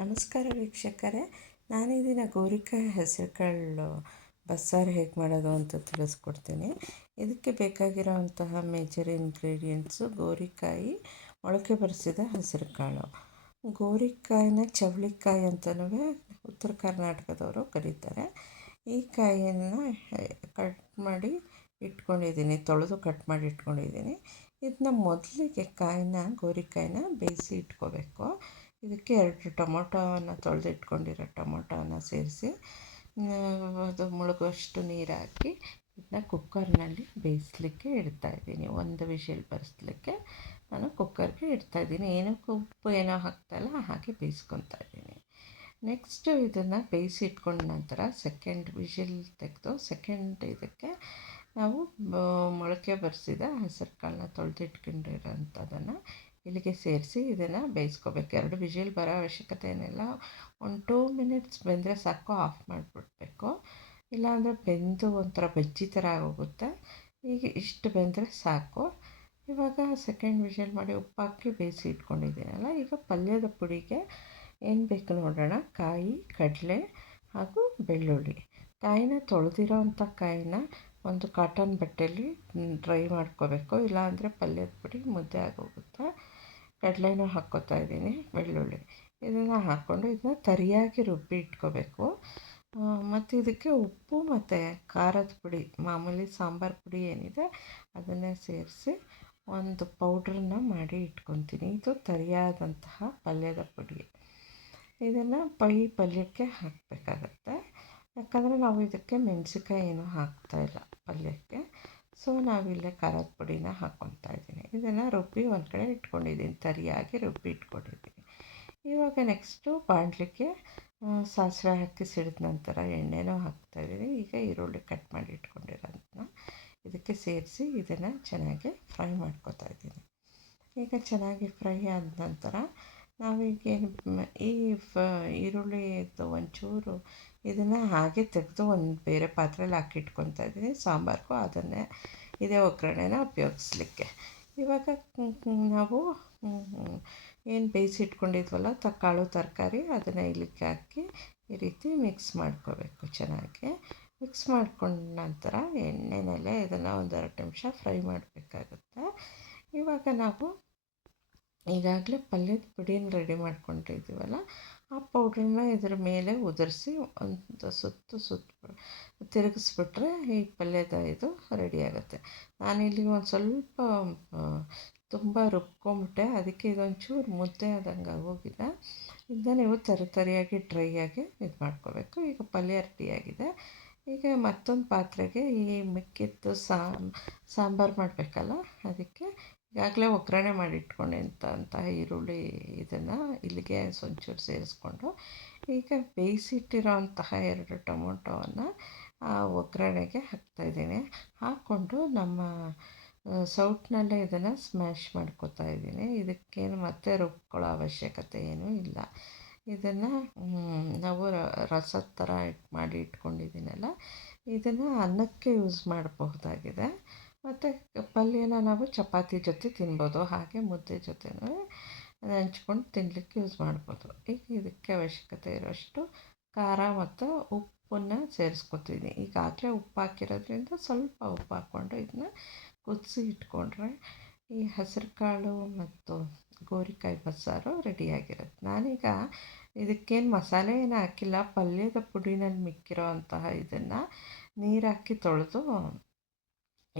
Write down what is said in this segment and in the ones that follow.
ನಮಸ್ಕಾರ ವೀಕ್ಷಕರೇ. ನಾನಿದಿನ ಗೋರಿಕಾಯಿ ಹೆಸರುಕಾಳು ಬಸ್ಸಾರು ಹೇಗೆ ಮಾಡೋದು ಅಂತ ತಿಳಿಸ್ಕೊಡ್ತೀನಿ. ಇದಕ್ಕೆ ಬೇಕಾಗಿರೋವಂತಹ ಮೇಜರ್ ಇಂಗ್ರೀಡಿಯೆಂಟ್ಸು ಗೋರಿಕಾಯಿ, ಮೊಳಕೆ ಬರಿಸಿದ ಹೆಸರುಕಾಳು. ಗೋರಿಕಾಯಿನ ಚವಳಿಕಾಯಿ ಅಂತಲೂ ಉತ್ತರ ಕರ್ನಾಟಕದವರು ಕರೀತಾರೆ. ಈ ಕಾಯಿಯನ್ನು ಕಟ್ ಮಾಡಿ ಇಟ್ಕೊಂಡಿದ್ದೀನಿ, ತೊಳೆದು ಕಟ್ ಮಾಡಿ ಇಟ್ಕೊಂಡಿದ್ದೀನಿ. ಇದನ್ನ ಮೊದಲಿಗೆ ಕಾಯಿನ, ಗೋರಿಕಾಯಿನ ಬೇಯಿಸಿ ಇಟ್ಕೋಬೇಕು. ಇದಕ್ಕೆ ಎರಡು ಟೊಮೊಟೊನ ತೊಳೆದಿಟ್ಕೊಂಡಿರೋ ಟೊಮೊಟೊನ ಸೇರಿಸಿ ಅದು ಮುಳುಗುವಷ್ಟು ನೀರು ಹಾಕಿ ಇದನ್ನ ಕುಕ್ಕರ್ನಲ್ಲಿ ಬೇಯಿಸ್ಲಿಕ್ಕೆ ಇಡ್ತಾಯಿದ್ದೀನಿ ಒಂದು ವಿಷಲ್ ಬರೆಸ್ಲಿಕ್ಕೆ ನಾನು ಕುಕ್ಕರ್ಗೆ ಇಡ್ತಾಯಿದ್ದೀನಿ ಏನೂ ಉಪ್ಪು ಏನೋ ಹಾಕ್ತಾಯಿಲ್ಲ ಹಾಕಿ ಬೇಯಿಸ್ಕೊತಾ ಇದ್ದೀನಿ. ನೆಕ್ಸ್ಟು ಇದನ್ನು ಬೇಯಿಸಿ ಇಟ್ಕೊಂಡ ನಂತರ ಸೆಕೆಂಡ್ ವಿಷಲ್ ತೆಗೆದು, ಸೆಕೆಂಡ್ ಇದಕ್ಕೆ ನಾವು ಮೊಳಕೆ ಬರೆಸಿದ ಹೆಸರು ಕಾಳನ್ನ ತೊಳೆದಿಟ್ಕೊಂಡಿರೋಂಥದ್ದನ್ನು ಇಲ್ಲಿಗೆ ಸೇರಿಸಿ ಇದನ್ನು ಬೇಯಿಸ್ಕೋಬೇಕು. ಎರಡು ವಿಜಿಲ್ ಬರೋ ಅವಶ್ಯಕತೆ ಏನಿಲ್ಲ ಒಂದು ಟೂ ಮಿನಿಟ್ಸ್ ಬೆಂದರೆ ಸಾಕು ಆಫ್ ಮಾಡಿಬಿಡ್ಬೇಕು. ಇಲ್ಲಾಂದರೆ ಬೆಂದು ಒಂಥರ ಬಜ್ಜಿ ಥರ ಆಗೋಗುತ್ತೆ. ಈಗ ಇಷ್ಟು ಬೆಂದರೆ ಸಾಕು. ಇವಾಗ ಸೆಕೆಂಡ್ ವಿಷಲ್ ಮಾಡಿ ಉಪ್ಪಾಕಿ ಬೇಯಿಸಿ ಇಟ್ಕೊಂಡಿದ್ದೀನಲ್ಲ, ಈಗ ಪಲ್ಯದ ಪುಡಿಗೆ ಏನು ಬೇಕು ನೋಡೋಣ? ಕಾಯಿ, ಕಡಲೆ ಹಾಗೂ ಬೆಳ್ಳುಳ್ಳಿ. ಕಾಯಿನ ತೊಳೆದಿರೋ ಅಂಥ ಕಾಯಿನ ಒಂದು ಕಾಟನ್ ಬಟ್ಟೆಯಲ್ಲಿ ಡ್ರೈ ಮಾಡ್ಕೋಬೇಕು, ಇಲ್ಲಾಂದರೆ ಪಲ್ಯದ ಪುಡಿ ಮುದ್ದೆ ಆಗೋಗುತ್ತೆ. ಕಡಲೆನೂ ಹಾಕ್ಕೋತಾ ಇದ್ದೀನಿ, ಬೆಳ್ಳುಳ್ಳಿ. ಇದನ್ನು ಹಾಕ್ಕೊಂಡು ಇದನ್ನ ತರಿಯಾಗಿ ರುಬ್ಬಿ ಇಟ್ಕೋಬೇಕು. ಮತ್ತು ಇದಕ್ಕೆ ಉಪ್ಪು ಮತ್ತು ಖಾರದ ಪುಡಿ, ಮಾಮೂಲಿ ಸಾಂಬಾರು ಪುಡಿ ಏನಿದೆ ಅದನ್ನೇ ಸೇರಿಸಿ ಒಂದು ಪೌಡ್ರನ್ನ ಮಾಡಿ ಇಟ್ಕೊತೀನಿ. ಇದು ತರಿಯಾದಂತಹ ಪಲ್ಯದ ಪುಡಿ. ಇದನ್ನು ಪೈ ಪಲ್ಯಕ್ಕೆ ಹಾಕಬೇಕಾಗತ್ತೆ. ಯಾಕಂದರೆ ನಾವು ಇದಕ್ಕೆ ಮೆಣಸಿನ್ಕಾಯಿ ಹಾಕ್ತಾ ಇಲ್ಲ ಪಲ್ಯಕ್ಕೆ. ಸೊ ನಾವಿಲ್ಲೇ ಖಾರದ ಪುಡಿನ ಹಾಕ್ಕೊತಾ ಇದ್ದೀನಿ. ಇದನ್ನು ರುಬ್ಬಿ ಒಂದು ಕಡೆ ಇಟ್ಕೊಂಡಿದ್ದೀನಿ. ತರಿಯಾಗಿ ರುಬ್ಬಿ ಇಟ್ಕೊಂಡಿದ್ದೀನಿ. ಇವಾಗ ನೆಕ್ಸ್ಟು ಬಾಣಲಿಗೆ ಸಾಸಿವೆ ಹಾಕಿ ಸಿಡಿದ ನಂತರ ಎಣ್ಣೆನೂ ಹಾಕ್ತಾಯಿದ್ದೀನಿ ಈಗ ಈರುಳ್ಳಿ ಕಟ್ ಮಾಡಿ ಇಟ್ಕೊಂಡಿರೋದನ್ನ ಇದಕ್ಕೆ ಸೇರಿಸಿ ಇದನ್ನು ಚೆನ್ನಾಗಿ ಫ್ರೈ ಮಾಡ್ಕೊತಾ ಇದ್ದೀನಿ. ಈಗ ಚೆನ್ನಾಗಿ ಫ್ರೈ ಆದ ನಂತರ ನಾವೀಗೇನು ಈ ಫ ಈರುಳ್ಳಿದು ಒಂಚೂರು, ಇದನ್ನು ಹಾಗೆ ತೆಗೆದು ಒಂದು ಬೇರೆ ಪಾತ್ರೆಲಿ ಹಾಕಿ ಇಟ್ಕೊತಾ ಇದ್ದೀನಿ. ಸಾಂಬಾರಿಗೂ ಅದನ್ನೇ ಇದೇ ಒಗ್ಗರಣೆನ ಉಪಯೋಗಿಸ್ಲಿಕ್ಕೆ. ಇವಾಗ ನಾವು ಏನು ಬೇಯಿಸಿಟ್ಕೊಂಡಿದ್ವಲ್ಲ ತಕ್ಕಾಳು, ತರಕಾರಿ ಅದನ್ನು ಇಲ್ಲಿಗೆ ಹಾಕಿ ಈ ರೀತಿ ಮಿಕ್ಸ್ ಮಾಡ್ಕೋಬೇಕು ಚೆನ್ನಾಗಿ. ಮಿಕ್ಸ್ ಮಾಡ್ಕೊಂಡ ನಂತರ ಎಣ್ಣೆನಲ್ಲೇ ಇದನ್ನು ಒಂದೆರಡು ನಿಮಿಷ ಫ್ರೈ ಮಾಡಬೇಕಾಗುತ್ತೆ. ಇವಾಗ ನಾವು ಈಗಾಗಲೇ ಪಲ್ಯದ ಪುಡಿನ ರೆಡಿ ಮಾಡ್ಕೊಂಡಿದ್ದೀವಲ್ಲ, ಆ ಪೌಡ್ರನ್ನ ಇದ್ರ ಮೇಲೆ ಉದುರಿಸಿ ಒಂದು ಸುತ್ತು ಸುತ್ತ ತಿರುಗಿಸ್ಬಿಟ್ರೆ ಈ ಪಲ್ಯದ ಇದು ರೆಡಿ ಆಗುತ್ತೆ. ನಾನಿಲ್ಲಿ ಒಂದು ಸ್ವಲ್ಪ ತುಂಬ ರುಬ್ಕೊಂಬಿಟ್ಟೆ, ಅದಕ್ಕೆ ಇದೊಂಚೂರು ಮುದ್ದೆ ಆದಂಗೆ ಆಗೋಗಿದೆ. ಇದನ್ನ ನೀವು ತರಿ ತರಿಯಾಗಿ, ಡ್ರೈ ಆಗಿ ಇದು ಮಾಡ್ಕೋಬೇಕು. ಈಗ ಪಲ್ಯ ರೆಡಿಯಾಗಿದೆ ಈಗ ಮತ್ತೊಂದು ಪಾತ್ರೆಗೆ ಈ ಮಿಕ್ಕಿದ್ದು ಸಾಂಬಾರು ಮಾಡಬೇಕಲ್ಲ, ಅದಕ್ಕೆ ಈಗಾಗಲೇ ಒಗ್ಗರಣೆ ಮಾಡಿ ಅಂತ ಈರುಳ್ಳಿ ಇದನ್ನು ಇಲ್ಲಿಗೆ ಒಂಚೂರು ಸೇರಿಸ್ಕೊಂಡು, ಈಗ ಬೇಯಿಸಿಟ್ಟಿರೋ ಅಂತಹ ಎರಡು ಟೊಮೊಟೊವನ್ನು ಒಗ್ಗರಣೆಗೆ ಹಾಕ್ತಾಯಿದ್ದೀನಿ ಹಾಕ್ಕೊಂಡು ನಮ್ಮ ಸೌಟ್ನಲ್ಲೇ ಇದನ್ನು ಸ್ಮ್ಯಾಶ್ ಮಾಡ್ಕೋತಾ ಇದ್ದೀನಿ. ಇದಕ್ಕೇನು ಮತ್ತೆ ರುಬ್ಕೊಳ್ಳೋ ಅವಶ್ಯಕತೆ ಏನೂ ಇಲ್ಲ. ಇದನ್ನು ನಾವು ರಸದ ಥರ ಮಾಡಿ ಇಟ್ಕೊಂಡಿದ್ದೀನಲ್ಲ, ಇದನ್ನು ಅನ್ನಕ್ಕೆ ಯೂಸ್ ಮಾಡಬಹುದಾಗಿದೆ. ಮತ್ತು ಪಲ್ಯನ ನಾವು ಚಪಾತಿ ಜೊತೆ ತಿನ್ಬೋದು, ಹಾಗೆ ಮುದ್ದೆ ಜೊತೆನೂ ಹಂಚ್ಕೊಂಡು ತಿನ್ನಲಿಕ್ಕೆ ಯೂಸ್ ಮಾಡ್ಬೋದು. ಈಗ ಇದಕ್ಕೆ ಅವಶ್ಯಕತೆ ಇರೋಷ್ಟು ಖಾರ ಮತ್ತು ಉಪ್ಪನ್ನು ಸೇರಿಸ್ಕೊತೀನಿ. ಈಗಾಗಲೇ ಉಪ್ಪು ಹಾಕಿರೋದ್ರಿಂದ ಸ್ವಲ್ಪ ಉಪ್ಪು ಹಾಕ್ಕೊಂಡು ಇದನ್ನ ಕುದಿಸಿ ಇಟ್ಕೊಂಡ್ರೆ ಈ ಹೆಸರು ಕಾಳು ಮತ್ತು ಗೋರಿಕಾಯಿ ಬಸ್ಸಾರು ರೆಡಿಯಾಗಿರುತ್ತೆ. ನಾನೀಗ ಇದಕ್ಕೇನು ಮಸಾಲೆ ಏನು ಹಾಕಿಲ್ಲ, ಪಲ್ಯದ ಪುಡಿನಲ್ಲಿ ಮಿಕ್ಕಿರೋ ಅಂತಹ ಇದನ್ನು ನೀರು ಹಾಕಿ ತೊಳೆದು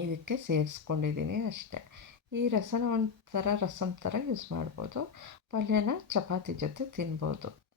ಇದಕ್ಕೆ ಸೇರಿಸ್ಕೊಂಡಿದ್ದೀನಿ ಅಷ್ಟೇ. ಈ ರಸನ ಒಂಥರ ರಸಮ್ ಥರ ಯೂಸ್ ಮಾಡ್ಬೋದು. ಪಲ್ಯನ ಚಪಾತಿ ಜೊತೆ ತಿನ್ಬೋದು.